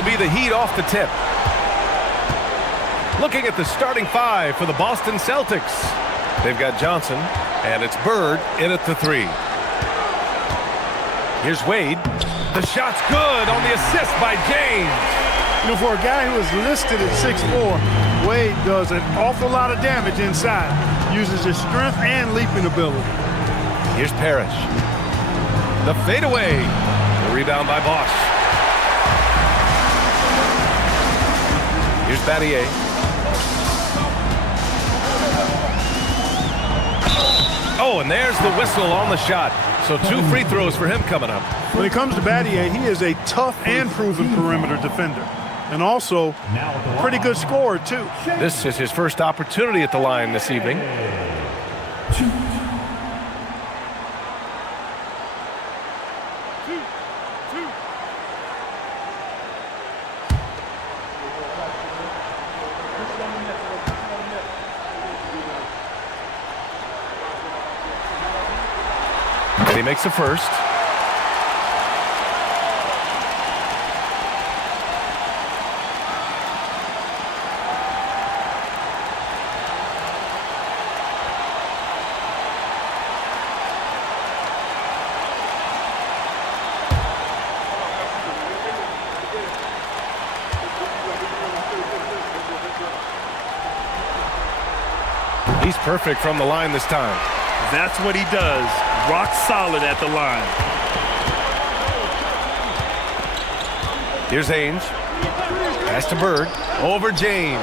it'll be the Heat off the tip. Looking at the starting five for the Boston Celtics. They've got Johnson, and it's Bird in at the 3. Here's Wade. The shot's good on the assist by James. You know, for a guy who is listed at 6'4", Wade does an awful lot of damage inside. Uses his strength and leaping ability. Here's Parrish. The fadeaway. The rebound by Bosch. Here's Battier. Oh, and there's the whistle on the shot. So 2 free throws for him coming up. When it comes to Battier, he is a tough and proven perimeter defender. And also a pretty good scorer, too. This is his first opportunity at the line this evening. And he makes the first. He's perfect from the line this time. That's what he does. Rock solid at the line. Here's Ainge. Pass to Bird. Over James.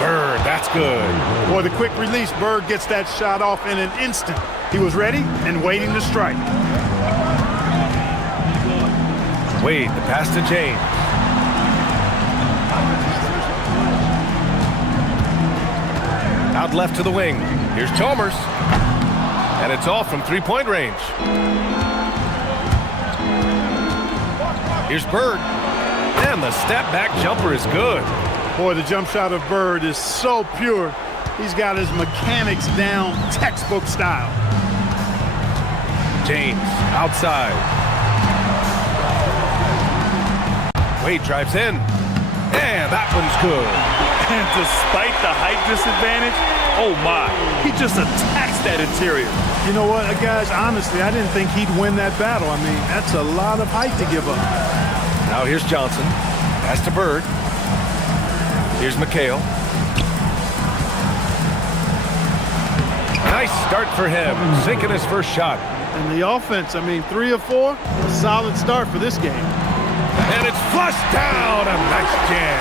Bird, that's good. Boy, the quick release, Bird gets that shot off in an instant. He was ready and waiting to strike. Wade, the pass to James. Out left to the wing. Here's Chalmers. And it's off from three-point range. Here's Bird. And the step-back jumper is good. Boy, the jump shot of Bird is so pure. He's got his mechanics down, textbook style. James, outside. Wade drives in. And that one's good. And despite the height disadvantage, oh my, he just attacks that interior. You know what, guys, honestly, I didn't think he'd win that battle. I mean, that's a lot of height to give up. Now here's Johnson. Pass to Bird. Here's McHale. Nice start for him, sinking his first shot. And the offense, I mean, 3 of 4, a solid start for this game. And it's flushed down, a nice jam.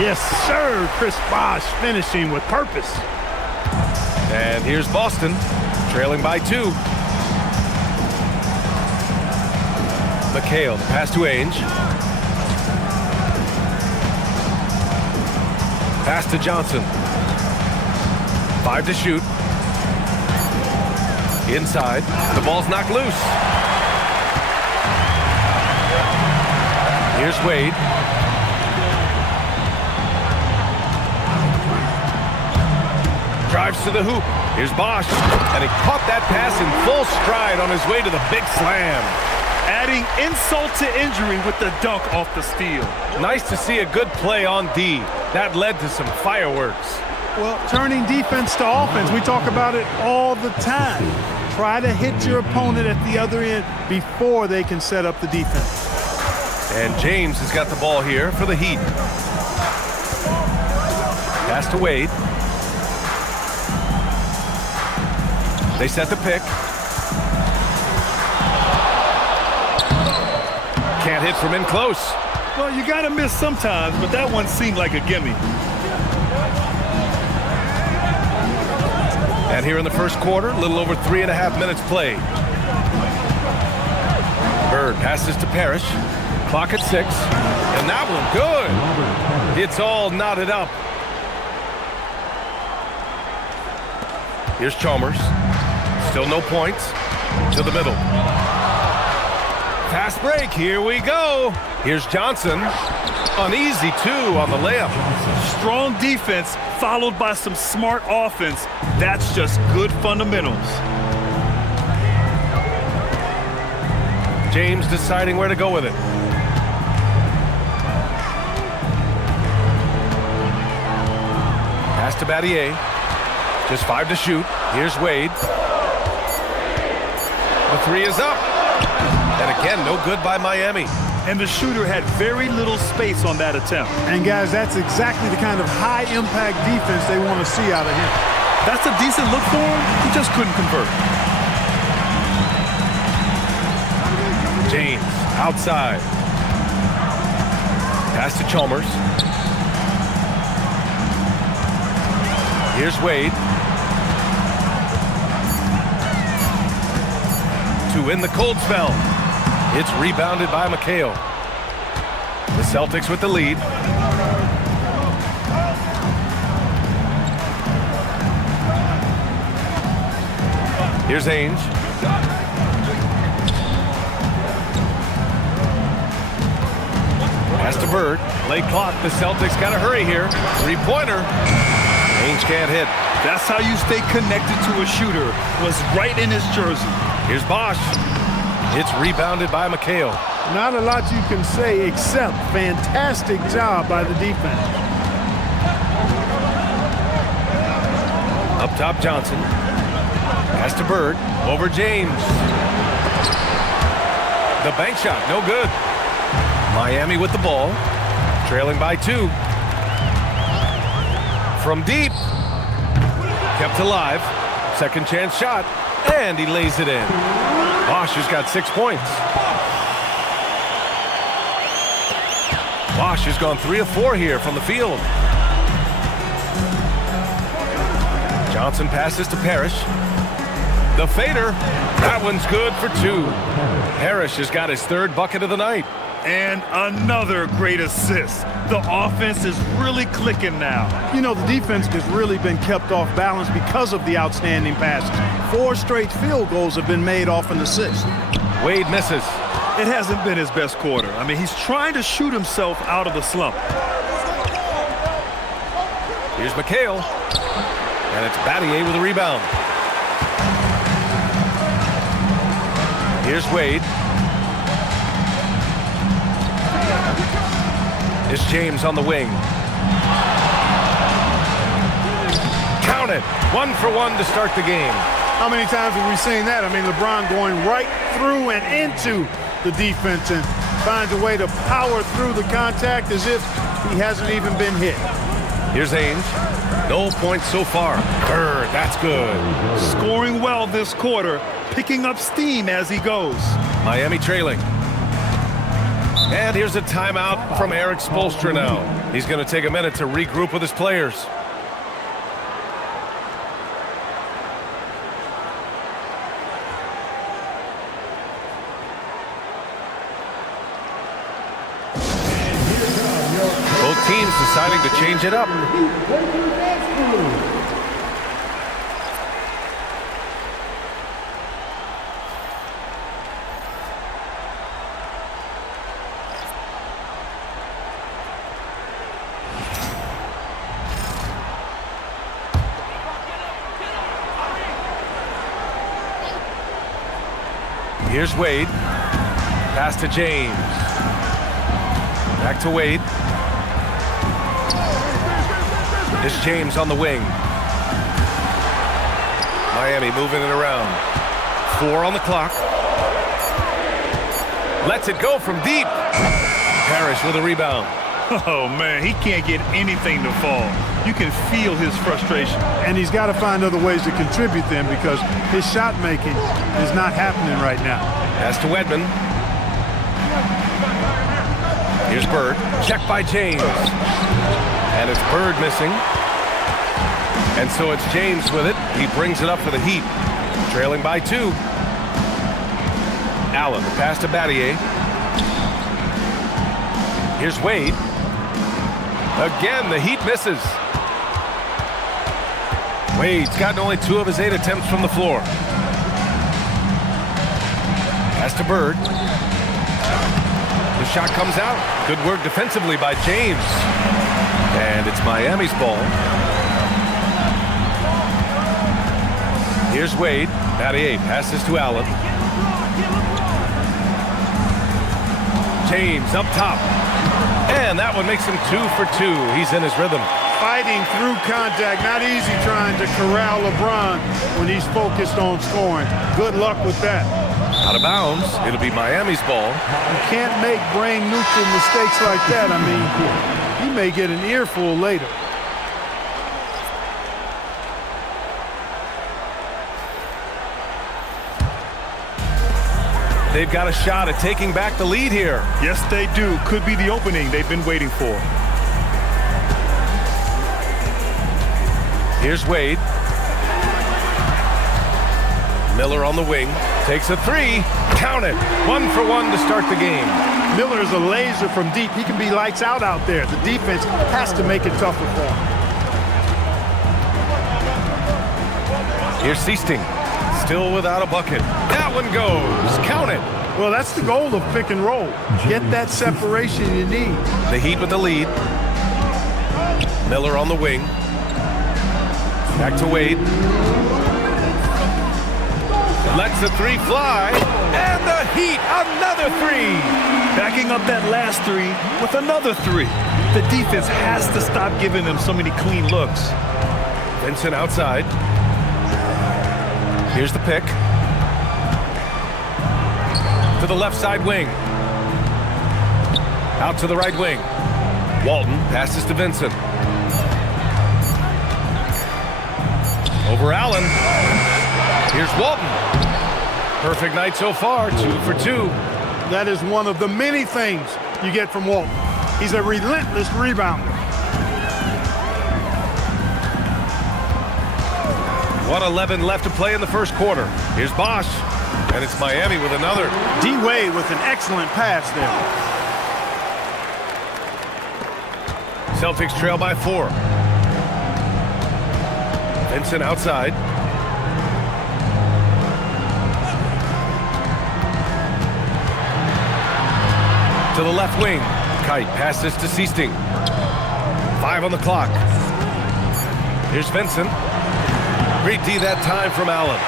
Yes, sir, Chris Bosh finishing with purpose. And here's Boston, trailing by 2. McHale, pass to Ainge. Pass to Johnson. 5 to shoot. Inside, the ball's knocked loose. Here's Wade. Drives to the hoop. Here's Bosch. And he caught that pass in full stride on his way to the big slam. Adding insult to injury with the dunk off the steal. Nice to see a good play on D. That led to some fireworks. Well, turning defense to offense, we talk about it all the time. Try to hit your opponent at the other end before they can set up the defense. And James has got the ball here for the Heat. Pass to Wade. They set the pick. Can't hit from in close. Well, you got to miss sometimes, but that one seemed like a gimme. And here in the first quarter, a little over 3.5 minutes played. Bird passes to Parrish. Clock at 6. And that one good. It's all knotted up. Here's Chalmers. Still no points. To the middle. Fast break. Here we go. Here's Johnson. Uneasy, too, on the layup. Strong defense followed by some smart offense. That's just good fundamentals. James deciding where to go with it. Pass to Battier. Just 5 to shoot. Here's Wade. The 3 is up. And again, no good by Miami. And the shooter had very little space on that attempt. And guys, that's exactly the kind of high-impact defense they want to see out of him. That's a decent look for him. He just couldn't convert. James outside. Pass to Chalmers. Here's Wade. To win the cold spell. It's rebounded by McHale. The Celtics with the lead. Here's Ainge. Pass to Bird. Late clock. The Celtics got to hurry here. 3-pointer. Ainge can't hit. That's how you stay connected to a shooter. Was right in his jersey. Here's Bosch. It's rebounded by McHale. Not a lot you can say except fantastic job by the defense. Up top, Johnson. Pass to Bird. Over James. The bank shot, no good. Miami with the ball. Trailing by 2. From deep. Kept alive. Second chance shot. And he lays it in. Bosch has got 6 points. Bosch has gone 3 of 4 here from the field. Johnson passes to Parrish. The fader. That one's good for 2. Parrish has got his 3rd bucket of the night. And another great assist. The offense is really clicking now. You know, the defense has really been kept off balance because of the outstanding passes. 4 straight field goals have been made off an assist. Wade misses. It hasn't been his best quarter. I mean, he's trying to shoot himself out of the slump. Here's McHale. And it's Battier with a rebound. Here's Wade. It's James on the wing. Count it. 1 for 1 to start the game. How many times have we seen that? I mean, LeBron going right through and into the defense and finds a way to power through the contact as if he hasn't even been hit. Here's Ainge. No points so far. Bird, that's good. Scoring well this quarter, picking up steam as he goes. Miami trailing. And here's a timeout from Eric Spoelstra now. He's going to take a minute to regroup with his players. Both teams deciding to change it up. Here's Wade. Pass to James. Back to Wade. It's James on the wing. Miami moving it around. 4 on the clock. Lets it go from deep. Parrish with a rebound. Oh, man, he can't get anything to fall. You can feel his frustration. And he's got to find other ways to contribute then because his shot making is not happening right now. Pass to Wedman. Here's Bird. Checked by James. And it's Bird missing. And so it's James with it. He brings it up for the Heat. Trailing by 2. Allen, pass to Battier. Here's Wade. Again, the Heat misses. Wade's gotten only 2 of his 8 attempts from the floor. Pass to Bird. The shot comes out. Good work defensively by James. And it's Miami's ball. Here's Wade. Battier passes to Allen. James up top. And that one makes him 2 for 2. He's in his rhythm. fighting through contact. Not easy trying to corral LeBron when he's focused on scoring. Good luck with that. Out of bounds. It'll be Miami's ball. You can't make brain-neutral mistakes like that. I mean, you may get an earful later. They've got a shot at taking back the lead here. Yes, they do. Could be the opening they've been waiting for. Here's Wade. Miller on the wing. Takes a three. Count it. 1 for 1 to start the game. Miller is a laser from deep. He can be lights out there. The defense has to make it tougher for him. Here's Seasting. Still without a bucket. That one goes. Count it. Well, that's the goal of pick and roll. Get that separation you need. The Heat with the lead. Miller on the wing. Back to Wade. Lets the three fly. And the Heat, another three. Backing up that last three with another three. The defense has to stop giving them so many clean looks. Vincent outside. Here's the pick. To the left side wing. Out to the right wing. Walton passes to Vincent. Over Allen. Here's Walton. Perfect night so far, 2 for 2. That is one of the many things you get from Walton. He's a relentless rebounder. 1:11 left to play in the first quarter. Here's Bosch, and it's Miami with another. D-Wade with an excellent pass there. Celtics trail by 4. Vincent outside. To the left wing. Kite passes to Seasting. 5 on the clock. Here's Vincent. Great D that time from Allen.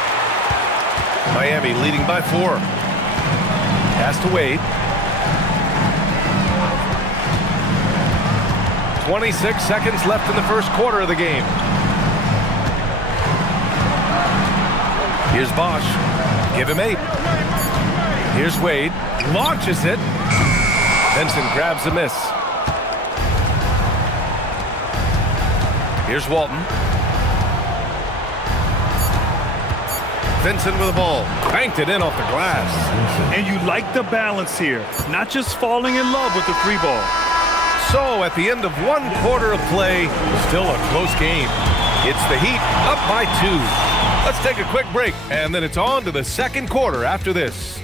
Miami leading by 4. Pass to Wade. 26 seconds left in the first quarter of the game. Here's Bosch. Give him 8. Here's Wade. Launches it. Vincent grabs a miss. Here's Walton. Vincent with the ball. Banked it in off the glass. And you like the balance here. Not just falling in love with the 3 ball. So at the end of 1 quarter of play, still a close game. It's the Heat up by 2. Let's take a quick break, and then it's on to the second quarter after this.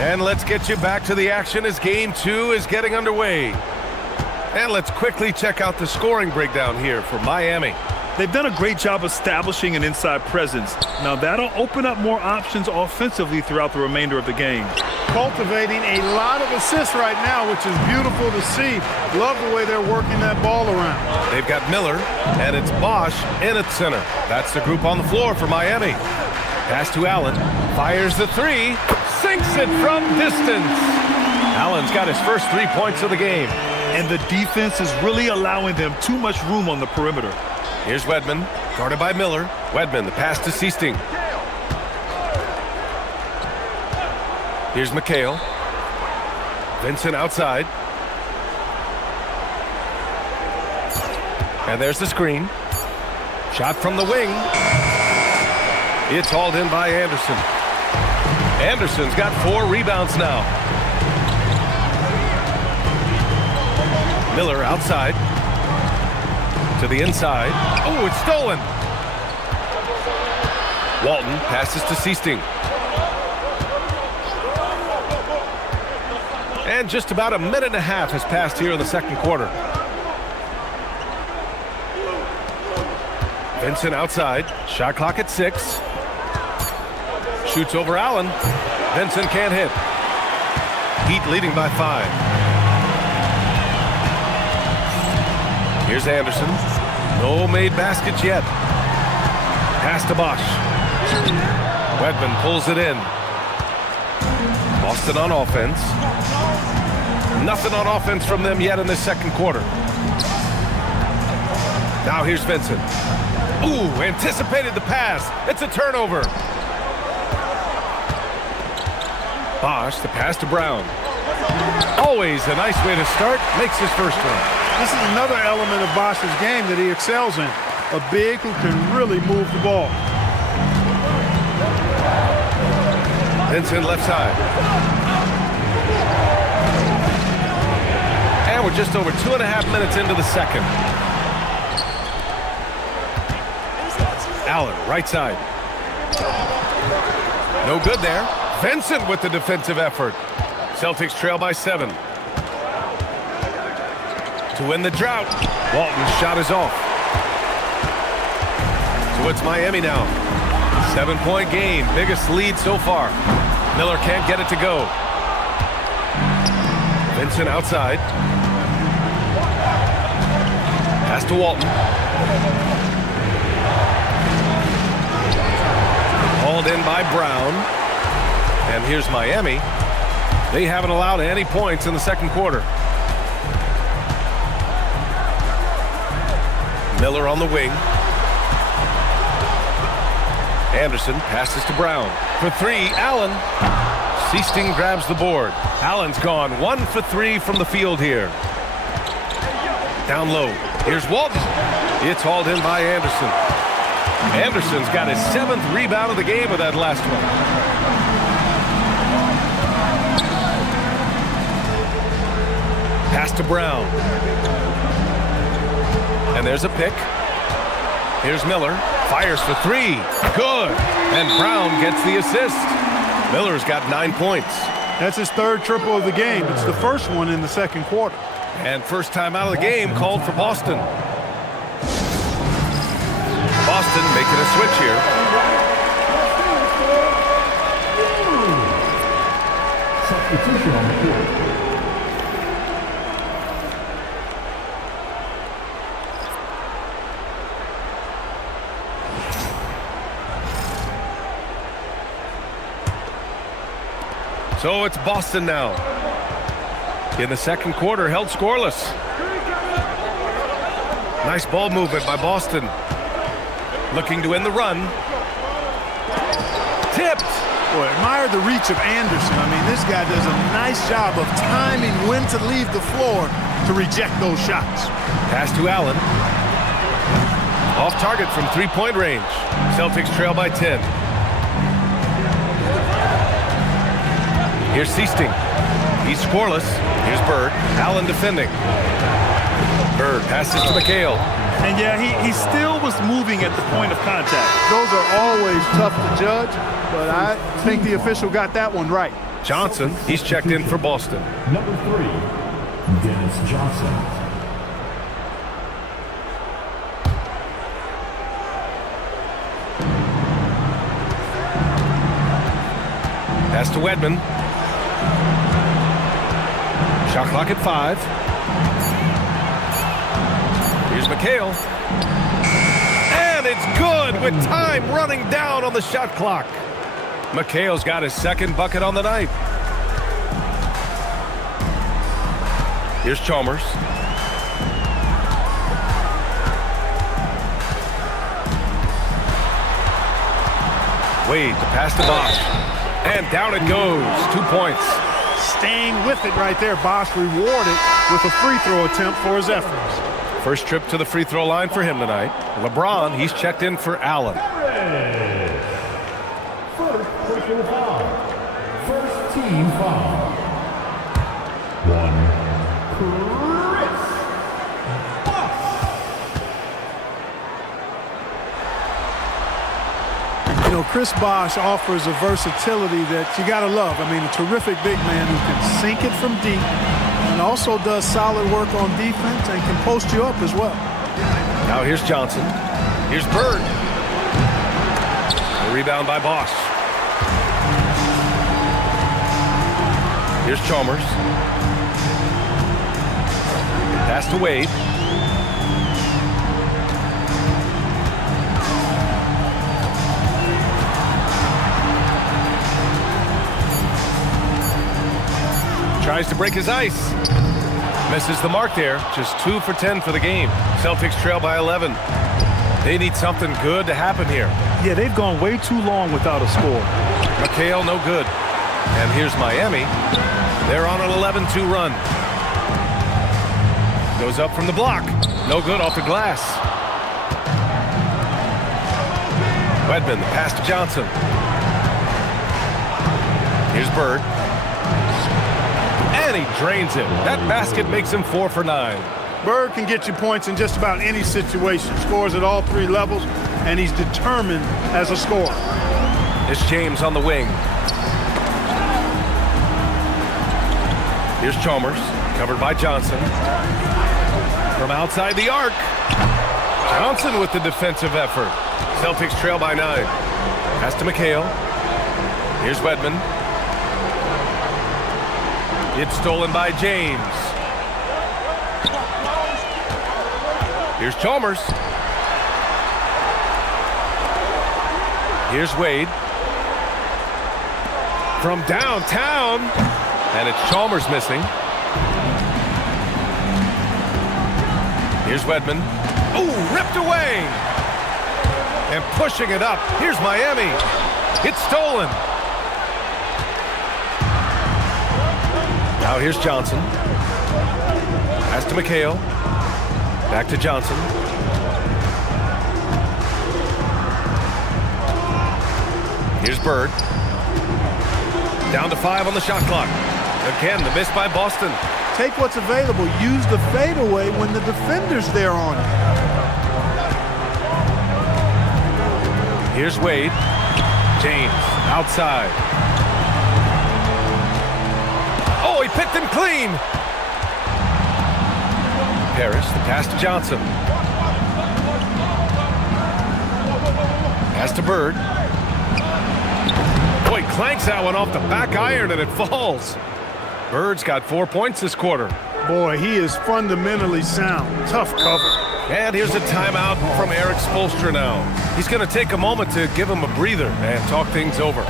And let's get you back to the action as Game 2 is getting underway. And let's quickly check out the scoring breakdown here for Miami. They've done a great job establishing an inside presence. Now that'll open up more options offensively throughout the remainder of the game. Cultivating a lot of assists right now, which is beautiful to see. Love the way they're working that ball around. They've got Miller, and it's Bosch in at center. That's the group on the floor for Miami. Pass to Allen. Fires the 3. Sinks it from distance. Allen's got his first 3 points of the game. And the defense is really allowing them too much room on the perimeter. Here's Wedman, guarded by Miller. Wedman, the pass to Seasting. Here's McHale. Vincent outside. And there's the screen. Shot from the wing. It's hauled in by Anderson. Anderson's got 4 rebounds now. Miller outside. To the inside. Oh, it's stolen. Walton passes to Seasting. And just about a minute and a half has passed here in the second quarter. Vincent outside. Shot clock at 6. Shoots over Allen. Vincent can't hit. Heat leading by 5. Here's Anderson. No made baskets yet. Pass to Bosch. Wedman pulls it in. Boston on offense. Nothing on offense from them yet in the second quarter. Now here's Vincent. Ooh, anticipated the pass. It's a turnover. Bosch, the pass to Brown. Always a nice way to start. Makes his first one. This is another element of Bosch's game that he excels in. A big who can really move the ball. Vincent left side. And we're just over 2.5 minutes into the second. Allen, right side. No good there. Vincent with the defensive effort. Celtics trail by 7. To win the drought, Walton's shot is off. So it's Miami now. 7-point game, biggest lead so far. Miller can't get it to go. Vincent outside. Pass to Walton. Hauled in by Brown. And here's Miami. They haven't allowed any points in the second quarter. Miller on the wing. Anderson passes to Brown. For 3, Allen. Seasting grabs the board. Allen's gone 1 for 3 from the field here. Down low. Here's Walton. It's hauled in by Anderson. Anderson's got his 7th rebound of the game with that last one. Pass to Brown. And there's a pick. Here's Miller. Fires for 3. Good. And Brown gets the assist. Miller's got 9 points. That's his 3rd triple of the game. It's the first one in the second quarter. And first time out of the game called for Boston. Boston making a switch here. Substitution on the court. So it's Boston now. In the second quarter, held scoreless. Nice ball movement by Boston. Looking to win the run. Tipped. Boy, admire the reach of Anderson. I mean, this guy does a nice job of timing when to leave the floor to reject those shots. Pass to Allen. Off target from 3-point range. Celtics trail by 10. Here's Seasting. He's scoreless. Here's Bird. Allen defending. Bird passes to McHale. And yeah, he still was moving at the point of contact. Those are always tough to judge, but I think the official got that one right. Johnson, he's checked in for Boston. Number 3, Dennis Johnson. Pass to Wedman. Shot clock at 5. Here's McHale. And it's good with time running down on the shot clock. McHale's got his 2nd bucket on the night. Here's Chalmers. Wade to pass to Bosch. And down it goes. 2 points. Staying with it right there. Bosch rewarded with a free throw attempt for his efforts. First trip to the free throw line for him tonight. LeBron, he's checked in for Allen. First personal foul. First team foul. 1, Chris Bosh. You know, Chris Bosh offers a versatility that you got to love. I mean, a terrific big man who can sink it from deep and also does solid work on defense and can post you up as well. Now here's Johnson. Here's Bird. A rebound by Bosch. Here's Chalmers. Pass to Wade. Tries to break his ice. Misses the mark there. Just 2 for 10 for the game. Celtics trail by 11. They need something good to happen here. Yeah, they've gone way too long without a score. McHale, no good. And here's Miami. They're on an 11-2 run. Goes up from the block. No good off the glass. Wedman, the pass to Johnson. Here's Bird. And he drains it. That basket makes him 4 for 9. Bird can get you points in just about any situation. Scores at all 3 levels, and he's determined as a scorer. It's James on the wing. Here's Chalmers, covered by Johnson. From outside the arc. Johnson with the defensive effort. Celtics trail by 9. Pass to McHale. Here's Wedman. It's stolen by James. Here's Chalmers. Here's Wade. From downtown. And it's Chalmers missing. Here's Wedman. Oh, ripped away. And pushing it up. Here's Miami. It's stolen. Now here's Johnson. Pass to McHale. Back to Johnson. Here's Bird. Down to 5 on the shot clock. Again, the miss by Boston. Take what's available. Use the fadeaway when the defender's there on it. Here's Wade. James outside. Oh, he picked him clean. Harris, the pass to Johnson. Pass to Bird. Boy, he clanks that one off the back iron and it falls. Bird's got 4 points this quarter. Boy, he is fundamentally sound. Tough cover. And here's a timeout from Eric Spoelstra now. He's going to take a moment to give him a breather and talk things over.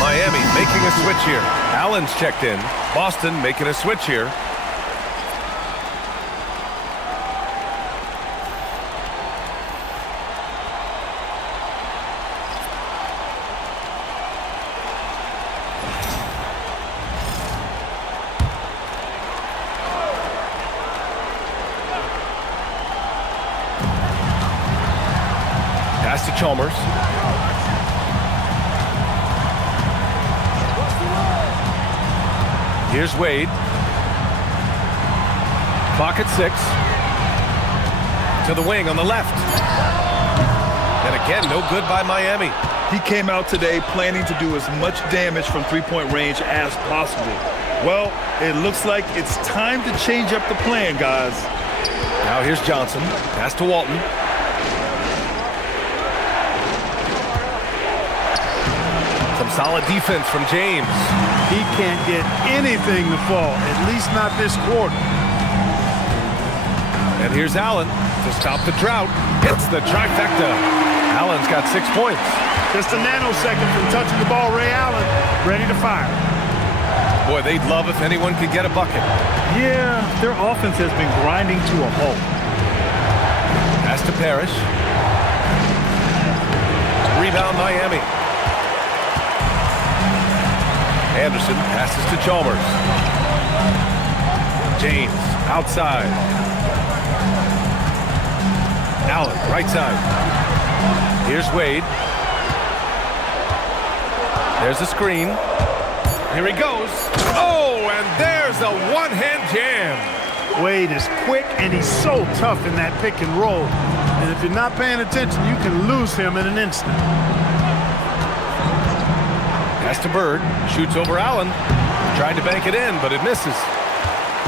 Miami making a switch here. Allen's checked in. Boston making a switch here. Pass to Chalmers. Here's Wade. Clock at 6. To the wing on the left. And again, no good by Miami. He came out today planning to do as much damage from three-point range as possible. Well, it looks like it's time to change up the plan, guys. Now here's Johnson. Pass to Walton. Some solid defense from James. He can't get anything to fall, at least not this quarter. And here's Allen to stop the drought. Hits the trifecta. Allen's got 6 points. Just a nanosecond from touching the ball, Ray Allen, ready to fire. Boy, they'd love if anyone could get a bucket. Yeah, their offense has been grinding to a halt. Pass to Parrish. Rebound Miami. Anderson passes to Chalmers. James outside. Allen right side. Here's Wade. There's the screen. Here he goes. Oh, and there's a one-hand jam. Wade is quick and he's so tough in that pick and roll. And if you're not paying attention, you can lose him in an instant. Pass to Bird. Shoots over Allen. Tried to bank it in, but it misses.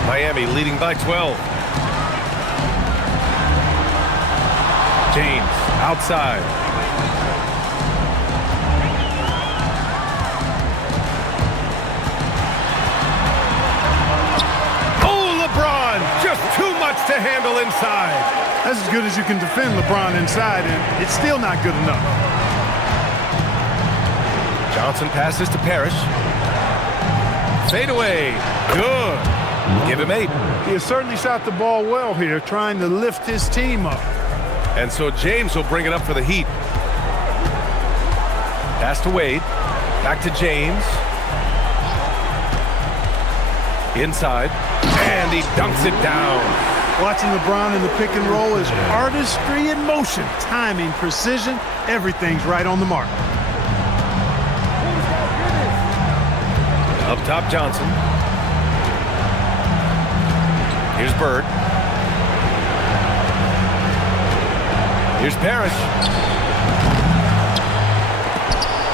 Miami leading by 12. James outside. to handle inside. That's as good as you can defend LeBron inside, and it's still not good enough. Johnson passes to Parrish. Fade away. Good. Give him 8. He has certainly shot the ball well here, trying to lift his team up. And so James will bring it up for the Heat. Pass to Wade. Back to James. Inside. And he dunks it down. Watching LeBron in the pick and roll is artistry in motion. Timing, precision, everything's right on the mark. Up top, Johnson. Here's Bird. Here's Parrish.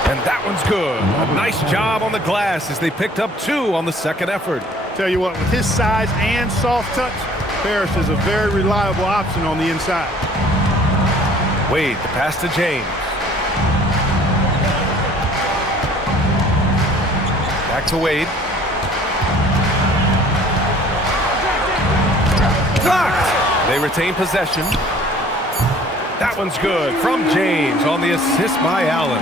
And that one's good. A nice job on the glass as they picked up 2 on the second effort. Tell you what, with his size and soft touch, Parrish is a very reliable option on the inside. Wade, the pass to James. Back to Wade. Blocked. They retain possession. That one's good from James on the assist by Allen.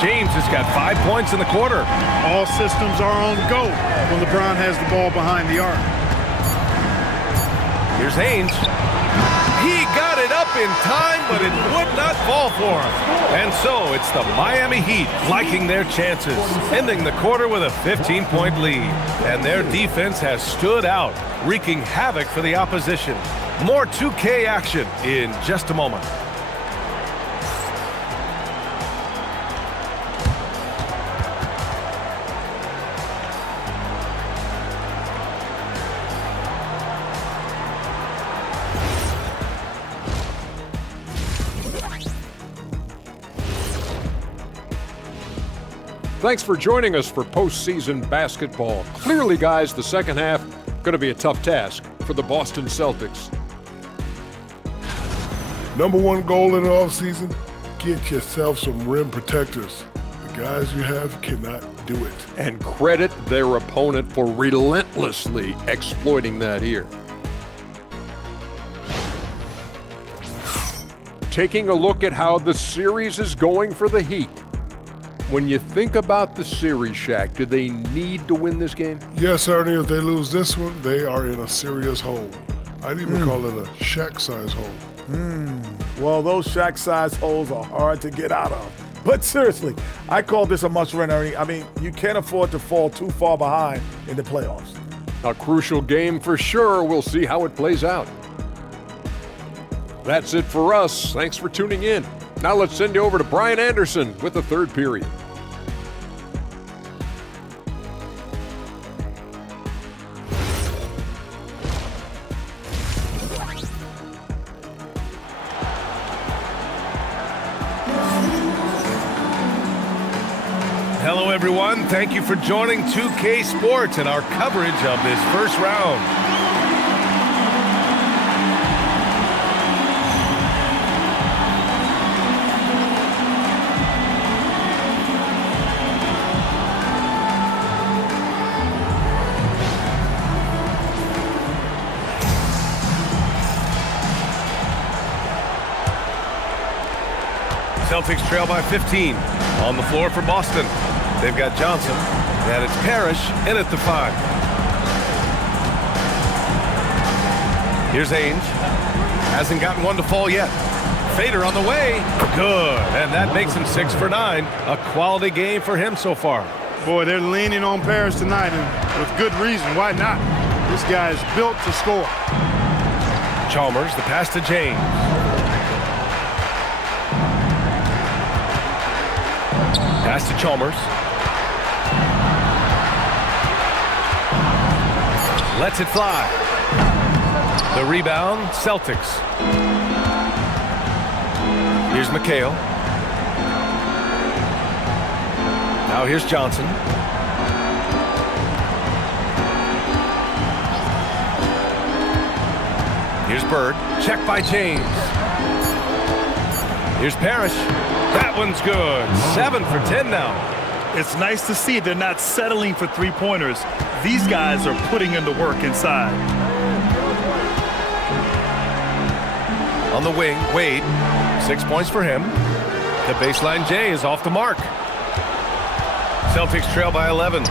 James has got 5 points in the quarter. All systems are on go when LeBron has the ball behind the arc. Here's Haynes. He got it up in time, but it would not fall for him. And so it's the Miami Heat liking their chances, ending the quarter with a 15-point lead. And their defense has stood out, wreaking havoc for the opposition. More 2K action in just a moment. Thanks for joining us for postseason basketball. Clearly, guys, the second half going to be a tough task for the Boston Celtics. Number one goal in the offseason, get yourself some rim protectors. The guys you have cannot do it. And credit their opponent for relentlessly exploiting that here. Taking a look at how the series is going for the Heat. When you think about the series, Shaq, do they need to win this game? Yes, Ernie, if they lose this one, they are in a serious hole. I'd even call it a Shaq-size hole. Well, those Shaq-size holes are hard to get out of. But seriously, I call this a must-win, Ernie. I mean, you can't afford to fall too far behind in the playoffs. A crucial game for sure. We'll see how it plays out. That's it for us. Thanks for tuning in. Now let's send you over to Brian Anderson with the third period. Hello, everyone. Thank you for joining 2K Sports and our coverage of this first round. Celtics trail by 15. On the floor for Boston. They've got Johnson, and it's Parrish in at the 5. Here's Ainge. Hasn't gotten one to fall yet. Fader on the way. Good, and that makes him 6 for 9. A quality game for him so far. Boy, they're leaning on Parrish tonight, and with good reason. Why not? This guy is built to score. Chalmers, the pass to James. Pass to Chalmers. Lets it fly. The rebound, Celtics. Here's McHale. Now here's Johnson. Here's Bird. Check by James. Here's Parrish. That one's good. 7 for 10 now. It's nice to see they're not settling for three-pointers. These guys are putting in the work inside. On the wing, Wade. 6 points for him. The baseline J is off the mark. Celtics trail by 11.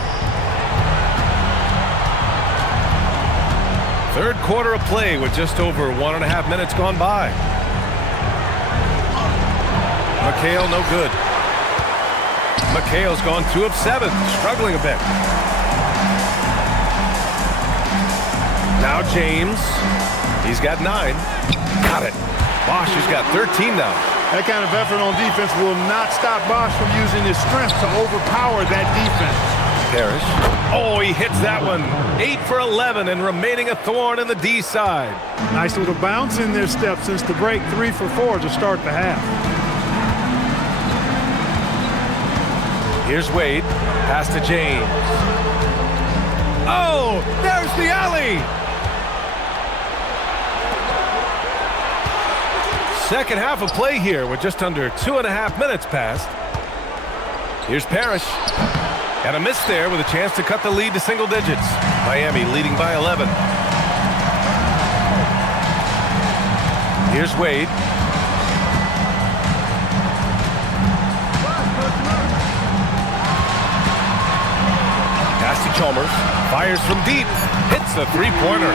Third quarter of play with just over 1.5 minutes gone by. McHale, no good. McHale's gone 2 of 7, struggling a bit. Now James. He's got 9. Got it. Bosch has got 13 now. That kind of effort on defense will not stop Bosch from using his strength to overpower that defense. Parrish. Oh, he hits that one. 8 for 11 and remaining a thorn in the D side. Nice little bounce in their step since the break. 3 for 4 to start the half. Here's Wade. Pass to James. Oh, there's the alley. Second half of play here with just under 2.5 minutes passed. Here's Parrish. And a miss there with a chance to cut the lead to single digits. Miami leading by 11. Here's Wade. Pass to Chalmers. Fires from deep. Hits the three-pointer.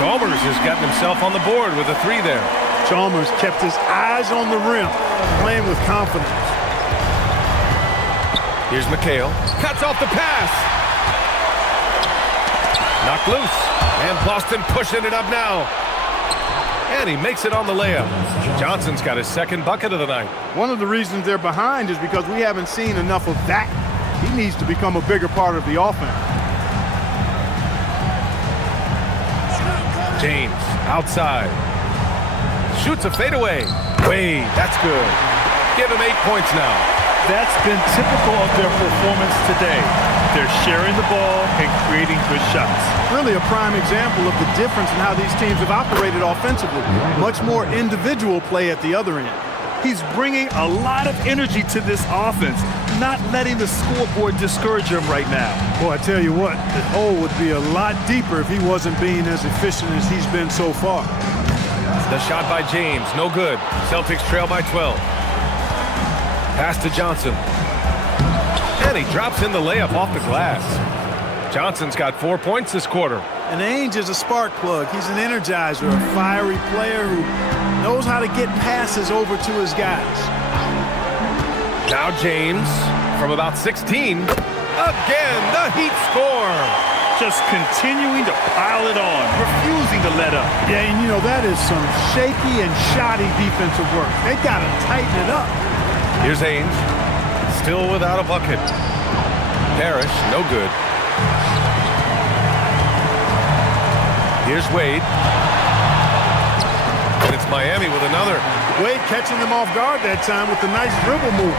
Chalmers has gotten himself on the board with a 3 there. Chalmers kept his eyes on the rim, playing with confidence. Here's McHale. Cuts off the pass. Knocked loose. And Boston pushing it up now. And he makes it on the layup. Johnson's got his second bucket of the night. One of the reasons they're behind is because we haven't seen enough of that. He needs to become a bigger part of the offense. James outside. Shoots a fadeaway. Wade, that's good. Give him 8 points now. That's been typical of their performance today. They're sharing the ball and creating good shots. Really a prime example of the difference in how these teams have operated offensively. Much more individual play at the other end. He's bringing a lot of energy to this offense, not letting the scoreboard discourage him right now. Boy, I tell you what, the hole would be a lot deeper if he wasn't being as efficient as he's been so far. The shot by James, no good. Celtics trail by 12. Pass to Johnson. And he drops in the layup off the glass. Johnson's got 4 points this quarter. And Ainge is a spark plug. He's an energizer, a fiery player who knows how to get passes over to his guys. Now James from about 16. Again, the Heat score. Just continuing to pile it on, refusing to let up. Yeah, and you know, that is some shaky and shoddy defensive work. They've got to tighten it up. Here's Ainge, still without a bucket. Parrish, no good. Here's Wade. And it's Miami with another. Wade catching them off guard that time with the nice dribble move.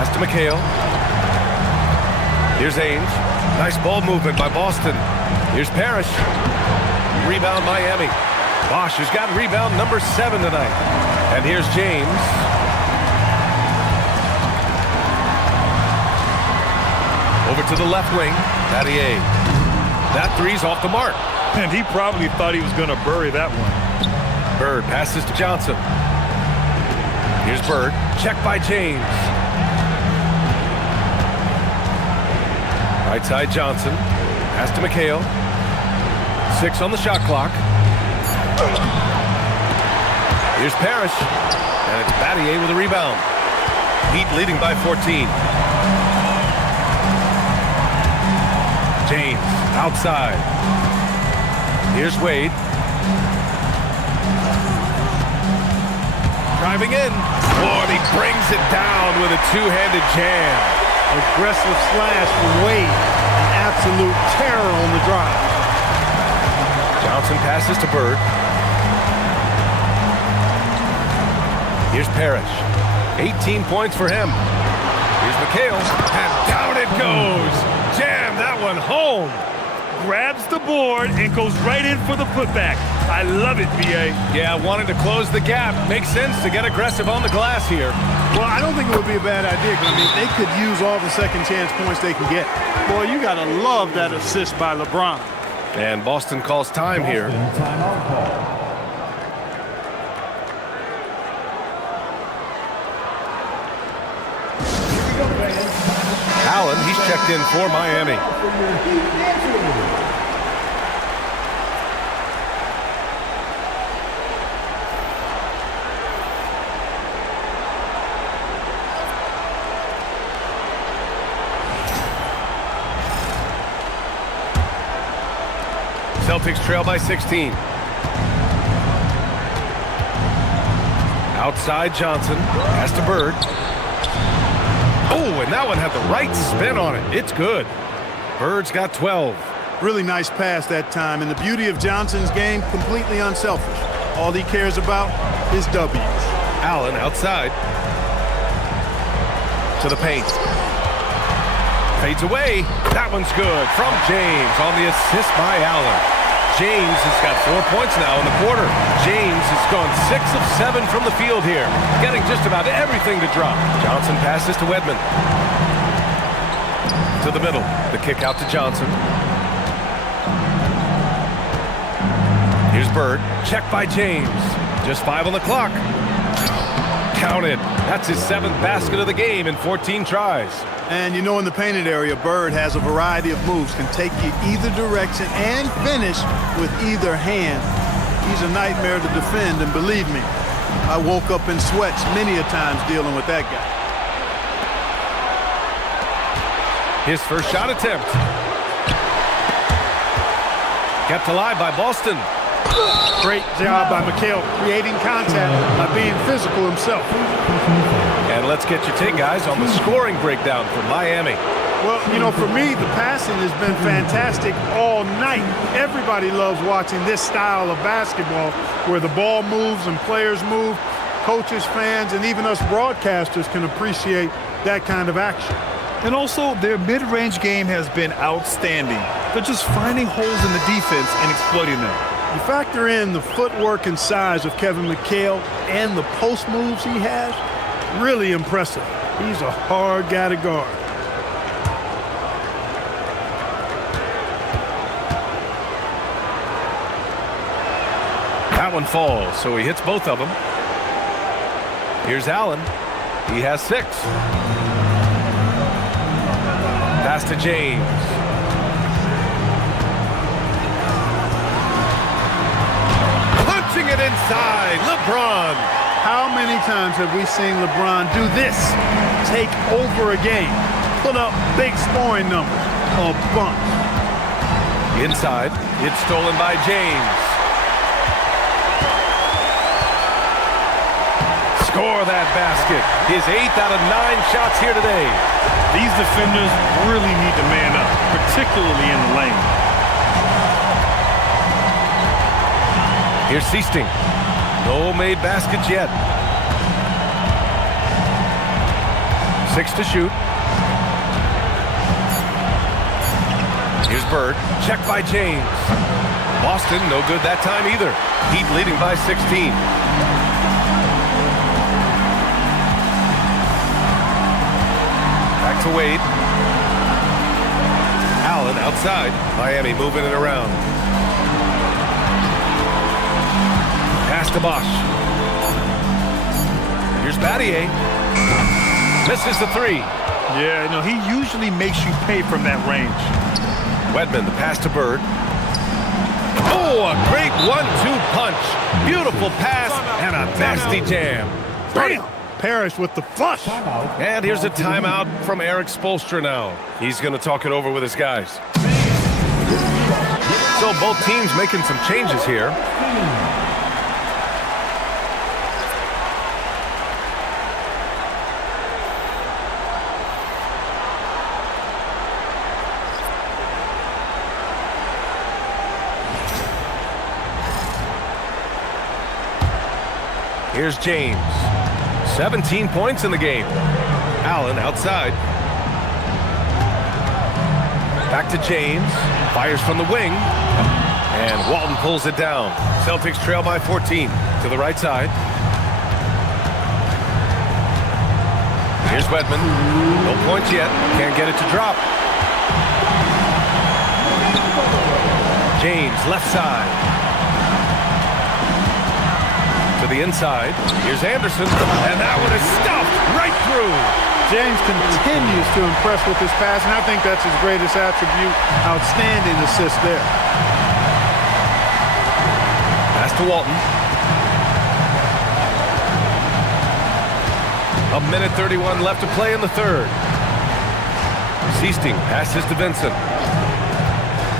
Pass to McHale. Here's Ainge. Nice ball movement by Boston. Here's Parrish. Rebound Miami. Bosch has got rebound number 7 tonight. And here's James. Over to the left wing. Battier. That 3's off the mark. And he probably thought he was going to bury that one. Bird passes to Johnson. Here's Bird. Check by James. Right side Johnson. Pass to McHale. 6 on the shot clock. Here's Parrish. And it's Battier with a rebound. Heat leading by 14. James outside. Here's Wade. Driving in. Oh, and he brings it down with a two-handed jam. Aggressive slash from Wade. An absolute terror on the drive. Johnson passes to Bird. Here's Parrish. 18 points for him. Here's McHale. And down it goes. Jam that one home. Grabs the board and goes right in for the putback. I love it, B.A. Yeah, wanted to close the gap. Makes sense to get aggressive on the glass here. Well, I don't think it would be a bad idea, because, I mean, they could use all the second chance points they can get. Boy, you got to love that assist by LeBron. And Boston calls time here. Boston timeout call. Allen, he's checked in for Miami. Celtics trail by 16. Outside Johnson. Pass to Bird. Oh, and that one had the right spin on it. It's good. Bird's got 12. Really nice pass that time. And the beauty of Johnson's game, completely unselfish. All he cares about is W's. Allen outside. To the paint. Fades away. That one's good from James on the assist by Allen. James has got 4 points now in the quarter. James has gone 6 of 7 from the field here, getting just about everything to drop. Johnson passes to Wedman. To the middle. The kick out to Johnson. Here's Bird. Check by James. Just 5 on the clock. Counted. That's his 7th basket of the game in 14 tries. And you know, in the painted area, Bird has a variety of moves, can take you either direction and finish with either hand. He's a nightmare to defend, and believe me, I woke up in sweats many a times dealing with that guy. His first shot attempt. Kept alive by Boston. Great job by McHale, creating contact by being physical himself. And let's get your take, guys, on the scoring breakdown for Miami. Well, you know, for me, the passing has been fantastic all night. Everybody loves watching this style of basketball where the ball moves and players move. Coaches, fans, and even us broadcasters can appreciate that kind of action. And also, their mid-range game has been outstanding. They're just finding holes in the defense and exploiting them. You factor in the footwork and size of Kevin McHale and the post moves he has, really impressive. He's a hard guy to guard. That one falls, so he hits both of them. Here's Allen. He has 6. Pass to James. Punching it inside, LeBron. How many times have we seen LeBron do this? Take over a game, put up big scoring numbers, a bunch. Inside, it's stolen by James. Score that basket. His 8th out of 9 shots here today. These defenders really need to man up, particularly in the lane. Here's Seasting. No made baskets yet. 6 to shoot. Here's Bird. Check by James. Boston, no good that time either. Heat leading by 16. Back to Wade. Allen outside. Miami moving it around. Pass to Bosch. Here's Battier. Misses the 3. Yeah, no, he usually makes you pay from that range. Wedman, the pass to Bird. Oh, a great 1-2 punch. Beautiful pass and a nasty jam. Bam! Parrish with the flush. And here's a timeout from Eric Spoelstra now. He's going to talk it over with his guys. So both teams making some changes here. Here's James. 17 points in the game. Allen outside. Back to James. Fires from the wing. And Walton pulls it down. Celtics trail by 14. To the right side. Here's Wedman. No points yet. Can't get it to drop. James, left side. To the inside. Here's Anderson. And that one is stuffed right through. James continues to impress with his pass, and I think that's his greatest attribute. Outstanding assist there. Pass to Walton. A minute 31 left to play in the third. Seasting passes to Vincent.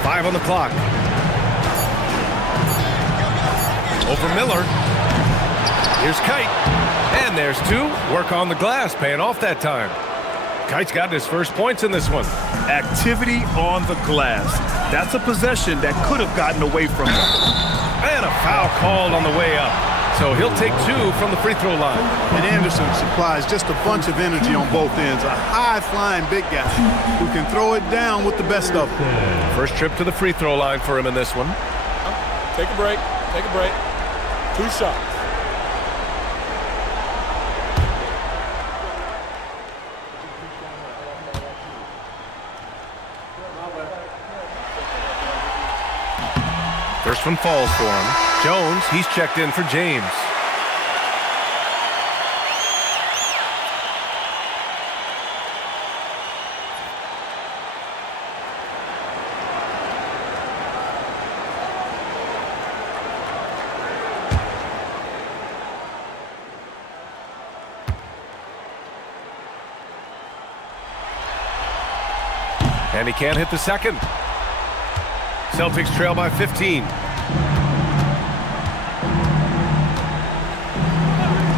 5 on the clock. Over Miller. Here's Kite. And there's 2. Work on the glass, paying off that time. Kite's got his first points in this one. Activity on the glass. That's a possession that could have gotten away from him. And a foul called on the way up. So he'll take 2 from the free throw line. And Anderson supplies just a bunch of energy on both ends. A high-flying big guy who can throw it down with the best of them. First trip to the free throw line for him in this one. Take a break. Take a break. 2 shots. First one falls for him. Jones, he's checked in for James. And he can't hit the second. Celtics trail by 15.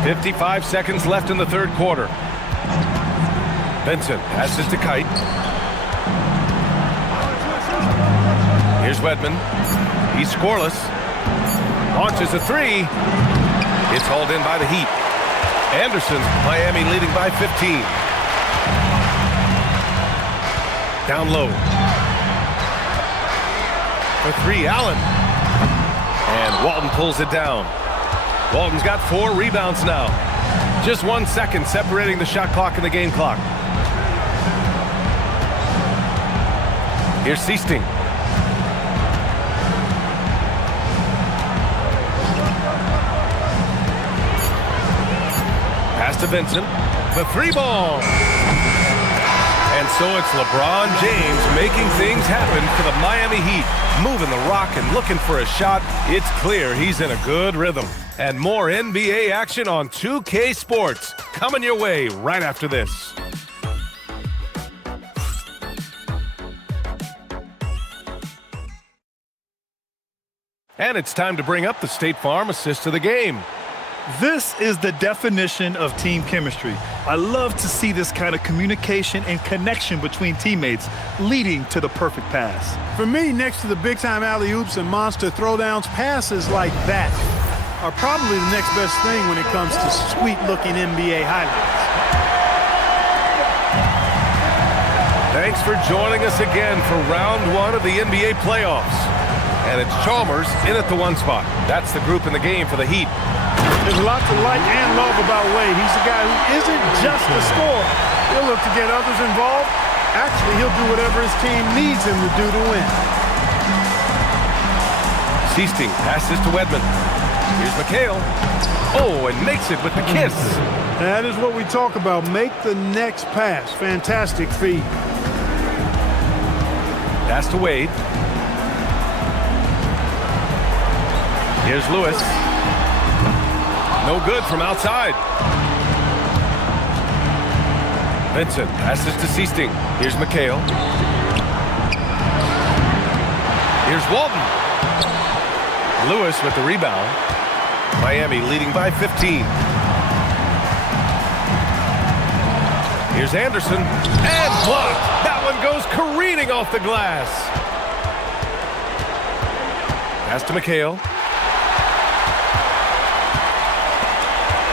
55 seconds left in the third quarter. Vincent passes to Kite. Here's Wedman. He's scoreless. Launches a 3. It's hauled in by the Heat. Anderson, Miami leading by 15. Down low. For 3, Allen. And Walton pulls it down. Walton's got 4 rebounds now. Just 1 second separating the shot clock and the game clock. Here's Seasting. Pass to Vincent. The 3-ball. And so it's LeBron James making things happen for the Miami Heat. Moving the rock and looking for a shot. It's clear he's in a good rhythm. And more NBA action on 2K Sports coming your way right after this. And it's time to bring up the State Farm assist of the game. This is the definition of team chemistry. I love to see this kind of communication and connection between teammates leading to the perfect pass. For me, next to the big-time alley-oops and monster throwdowns, passes like that are probably the next best thing when it comes to sweet-looking NBA highlights. Thanks for joining us again for round 1 of the NBA playoffs. And it's Chalmers in at the 1 spot. That's the group in the game for the Heat. There's a lot to like and love about Wade. He's a guy who isn't just a scorer. He'll look to get others involved. Actually, he'll do whatever his team needs him to do to win. Seasting passes to Wedman. Here's McHale. Oh, and makes it with the kiss. That is what we talk about. Make the next pass. Fantastic feed. Pass to Wade. Here's Lewis. No good from outside. Vincent passes to Seasting. Here's McHale. Here's Walton. Lewis with the rebound. Miami leading by 15. Here's Anderson. And blocked. That one goes careening off the glass. Pass to McHale.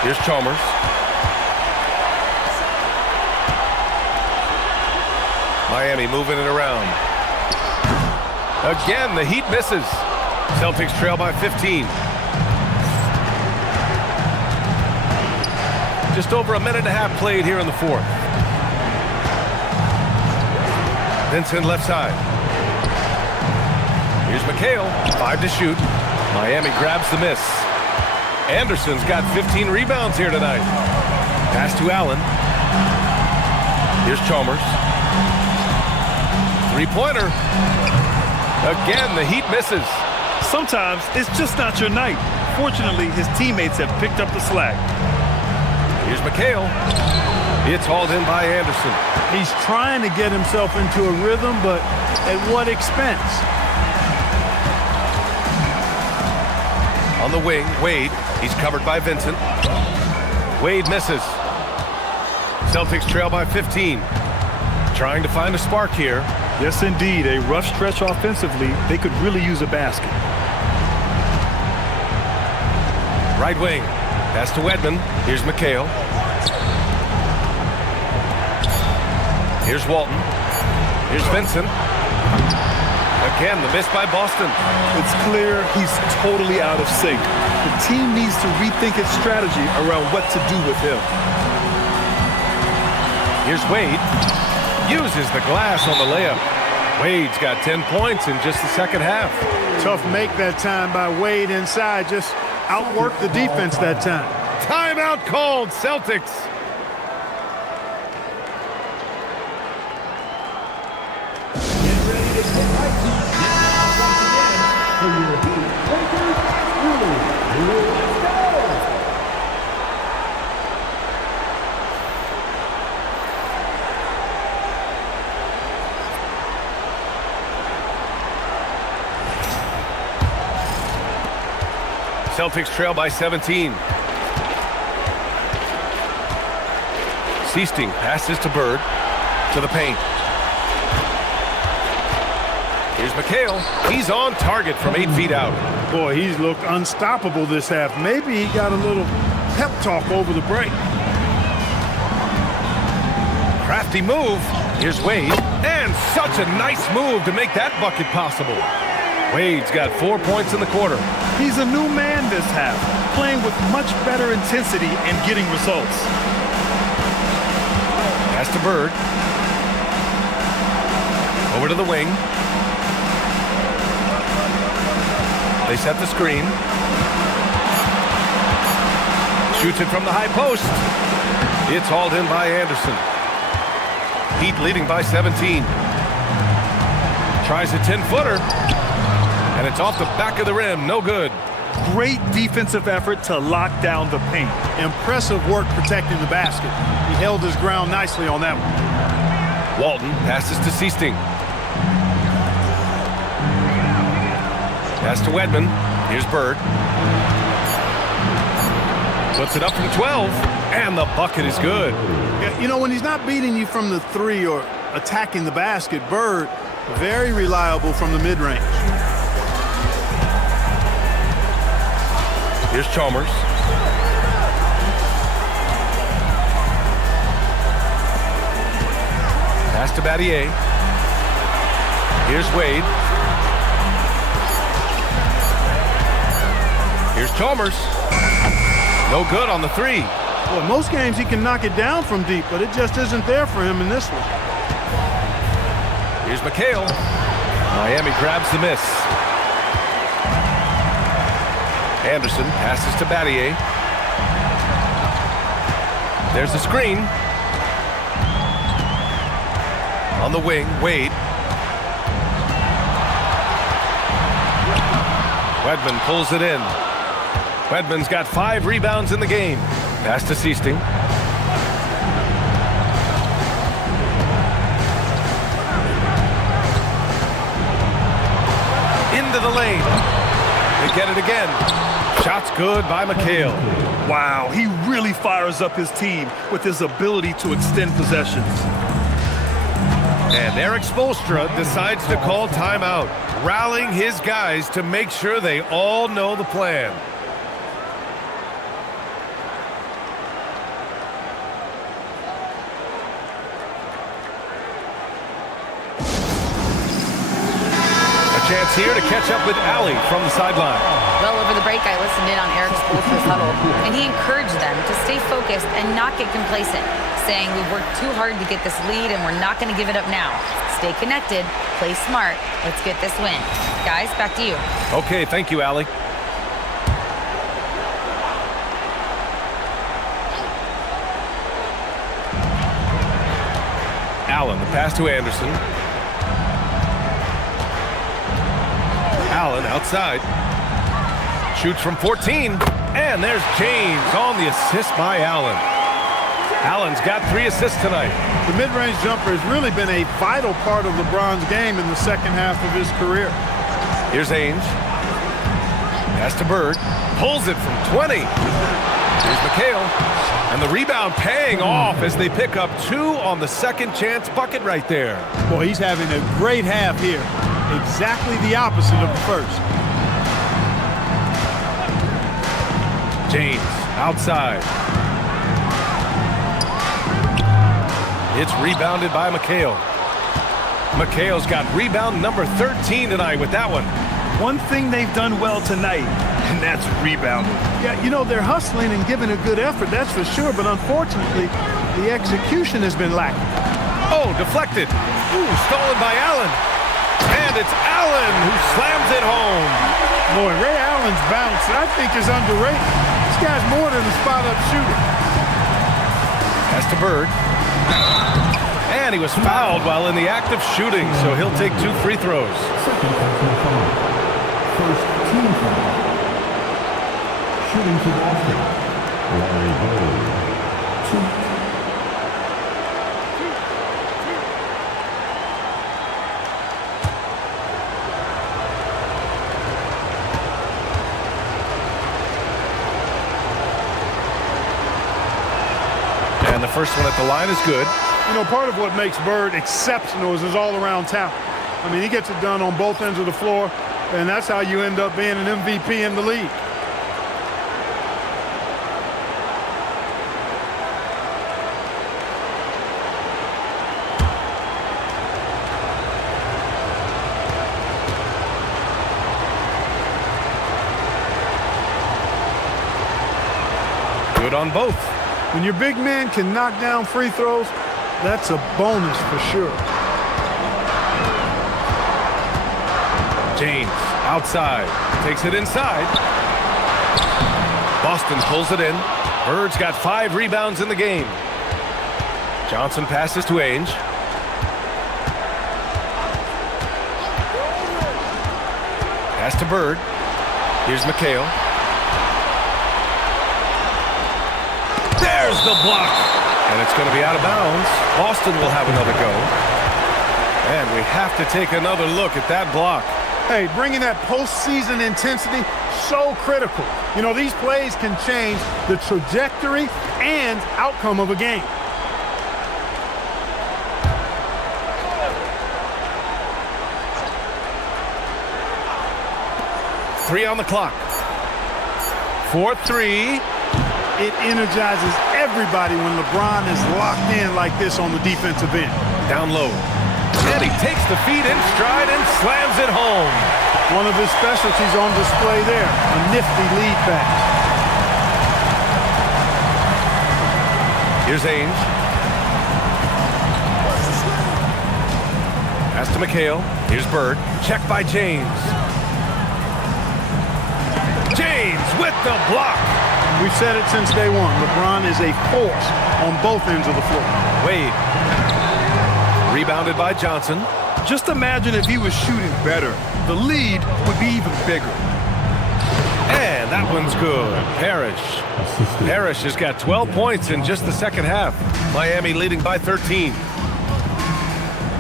Here's Chalmers. Miami moving it around. Again, the Heat misses. Celtics trail by 15. Just over a minute and a half played here in the fourth. Vincent left side. Here's Here's McHale, 5 to shoot. Miami grabs the miss. Anderson's got 15 rebounds here tonight. Pass to Allen. Here's Chalmers. Three-pointer. Again, the Heat misses. Sometimes it's just not your night. Fortunately, his teammates have picked up the slack. Here's McHale. It's hauled in by Anderson. He's trying to get himself into a rhythm, but at what expense? On the wing, Wade. He's covered by Vincent. Wade misses. Celtics trail by 15. Trying to find a spark here. Yes, indeed. A rough stretch offensively. They could really use a basket. Right wing. Pass to Wedman. Here's McHale. Here's Walton. Here's Vincent. Again, the miss by Boston. It's clear he's totally out of sync. The team needs to rethink its strategy around what to do with him. Here's Wade. Uses the glass on the layup. Wade's got 10 points in just the second half. Tough make that time by Wade inside. Just outworked the defense that time. Timeout called, Celtics. Celtics trail by 17. Seasting passes to Bird, to the paint. Here's McHale. He's on target from 8 feet out. Boy, he's looked unstoppable this half. Maybe he got a little pep talk over the break. Crafty move. Here's Wade. And such a nice move to make that bucket possible. Wade's got 4 points in the quarter. He's a new man this half, playing with much better intensity and getting results. Pass to Bird. Over to the wing. They set the screen. Shoots it from the high post. It's hauled in by Anderson. Heat leading by 17. Tries a 10-footer. And it's off the back of the rim. No good. Great defensive effort to lock down the paint. Impressive work protecting the basket. He held his ground nicely on that one. Walton passes to Seasting. Pass to Wedman. Here's Bird. Puts it up from 12. And the bucket is good. Yeah, you know, when he's not beating you from the three or attacking the basket, Bird, very reliable from the mid-range. Here's Chalmers. Pass to Battier. Here's Wade. Here's Chalmers. No good on the three. Well, most games he can knock it down from deep, but it just isn't there for him in this one. Here's McHale. Miami grabs the miss. Anderson passes to Battier. There's the screen. On the wing, Wade. Wedman pulls it in. Wedman's got 5 rebounds in the game. Pass to Seasting. Into the lane. They get it again. Shot's good by McHale. Wow, he really fires up his team with his ability to extend possessions. And Eric Spoelstra decides to call timeout, rallying his guys to make sure they all know the plan. chance here to catch up with Allie from the sideline. Well, over the break, I listened in on Eric Spoelstra's huddle, and he encouraged them to stay focused and not get complacent, saying we've worked too hard to get this lead and we're not going to give it up now. Stay connected, play smart, let's get this win. Guys, back to you. Okay, thank you, Allie. Allen, the pass to Anderson. Allen outside. Shoots from 14. And there's James on the assist by Allen. Allen's got 3 assists tonight. The mid-range jumper has really been a vital part of LeBron's game in the second half of his career. Here's Ainge. Pass to Bird. Pulls it from 20. Here's McHale. And the rebound paying off as they pick up 2 on the second chance bucket right there. Boy, he's having a great half here. Exactly the opposite of the first. James outside. It's rebounded by McHale. McHale's got rebound number 13 tonight with that one. One thing they've done well tonight, and that's rebounding. Yeah, you know, they're hustling and giving a good effort, that's for sure, but unfortunately, the execution has been lacking. Oh, deflected. Ooh, stolen by Allen. And it's Allen who slams it home. Boy, Ray Allen's bounce, I think, is underrated. This guy's more than a spot-up shooter. Pass to Bird. And he was fouled while in the act of shooting, so he'll take 2 free throws. First team foul. Shooting to Boston. Larry Bird. 2. And the first one at the line is good. You know, part of what makes Bird exceptional is his all-around talent. I mean, he gets it done on both ends of the floor, and that's how you end up being an MVP in the league. Good on both. When your big man can knock down free throws, that's a bonus for sure. James outside, takes it inside. Boston pulls it in. Bird's got 5 rebounds in the game. Johnson passes to Ainge. Pass to Bird. Here's McHale. There's the block. And it's going to be out of bounds. Boston will have another go. And we have to take another look at that block. Hey, bringing that postseason intensity, so critical. You know, these plays can change the trajectory and outcome of a game. Three on the clock. 4-3. It energizes everybody when LeBron is locked in like this on the defensive end. Down low. And he takes the feed in stride and slams it home. One of his specialties on display there, a nifty lead pass. Here's Ainge. Pass to McHale. Here's Bird. Check by James. James with the block. We've said it since day one. LeBron is a force on both ends of the floor. Wade. Rebounded by Johnson. Just imagine if he was shooting better. The lead would be even bigger. And that one's good. Parrish. Parrish has got 12 points in just the second half. Miami leading by 13.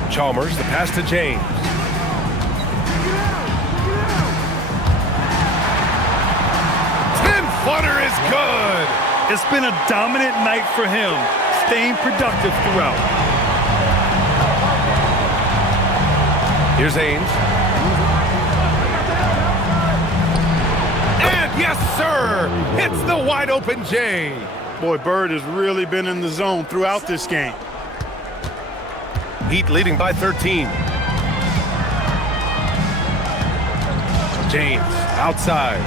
Chalmers, the pass to James. Footer is good. It's been a dominant night for him, staying productive throughout. Here's Ainge. And yes, sir, hits the wide open J. Boy, Bird has really been in the zone throughout this game. Heat leading by 13. James outside.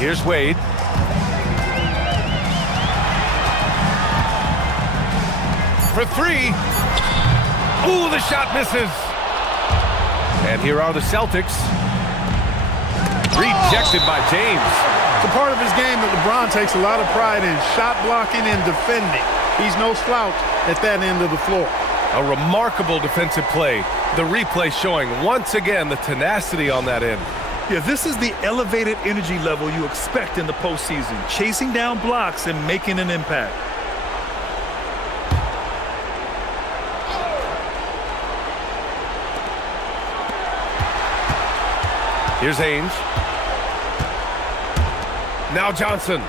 Here's Wade. For three. Ooh, the shot misses. And here are the Celtics. Rejected by James. It's a part of his game that LeBron takes a lot of pride in, shot blocking and defending. He's no slouch at that end of the floor. A remarkable defensive play. The replay showing once again the tenacity on that end. Yeah, this is the elevated energy level you expect in the postseason, chasing down blocks and making an impact. Here's Ainge. Now Johnson.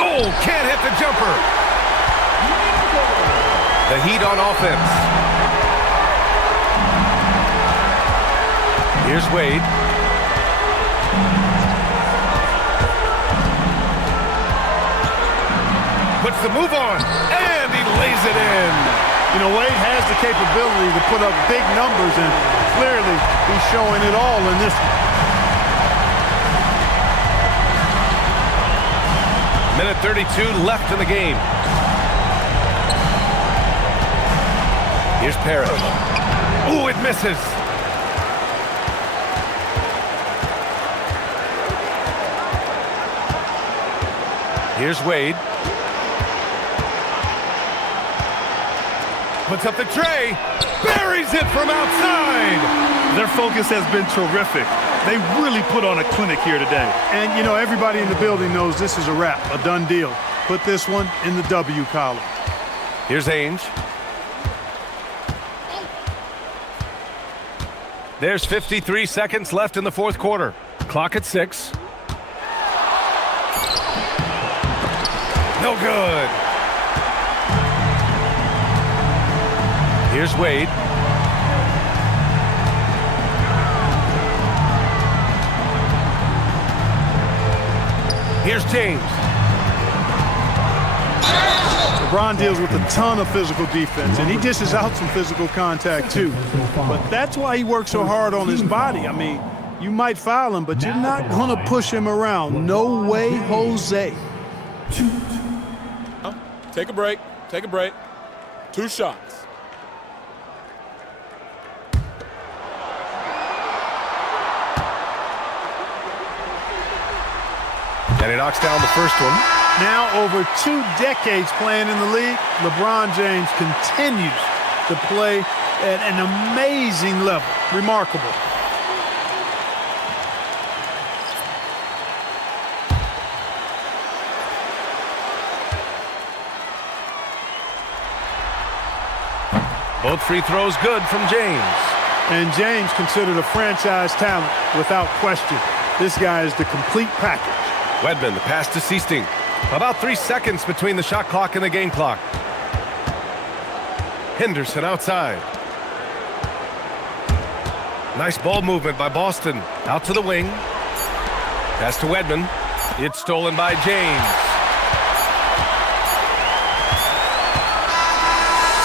Oh, can't hit the jumper. The Heat on offense. Here's Wade. Puts the move on, and he lays it in. You know, Wade has the capability to put up big numbers, and clearly he's showing it all in this one. Minute 32 left in the game. Here's Parrish. Ooh, it misses. Here's Wade. Puts up the tray. Buries it from outside. Their focus has been terrific. They really put on a clinic here today. And, you know, everybody in the building knows this is a wrap, a done deal. Put this one in the W column. Here's Ainge. There's 53 seconds left in the fourth quarter. Clock at 6. No good. Here's Wade. Here's James. LeBron deals with a ton of physical defense, and he dishes out some physical contact too. But that's why he works so hard on his body. I mean, you might foul him, but you're not going to push him around. No way, Jose. Take a break. Take a break. 2 shots. And he knocks down the first one. Now over 2 decades playing in the league, LeBron James continues to play at an amazing level. Remarkable. Both free throws good from James. And James considered a franchise talent without question. This guy is the complete package. Wedman, the pass to Seasting. About 3 seconds between the shot clock and the game clock. Henderson outside. Nice ball movement by Boston. Out to the wing. Pass to Wedman. It's stolen by James.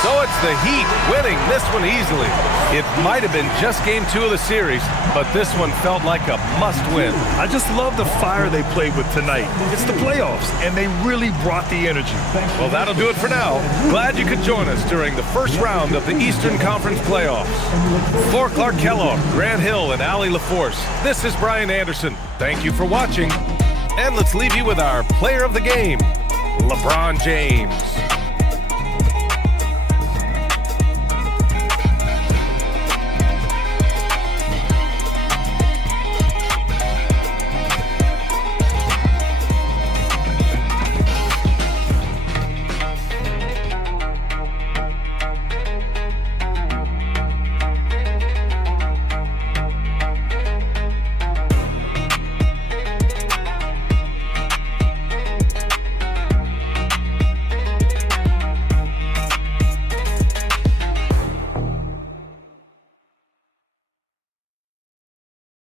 So it's the Heat winning this one easily. It might have been just game 2 of the series, but this one felt like a must-win. I just love the fire they played with tonight. It's the playoffs, and they really brought the energy. Well, that'll do it for now. Glad you could join us during the first round of the Eastern Conference playoffs. For Clark Kellogg, Grant Hill, and Allie LaForce, this is Brian Anderson. Thank you for watching. And let's leave you with our player of the game, LeBron James.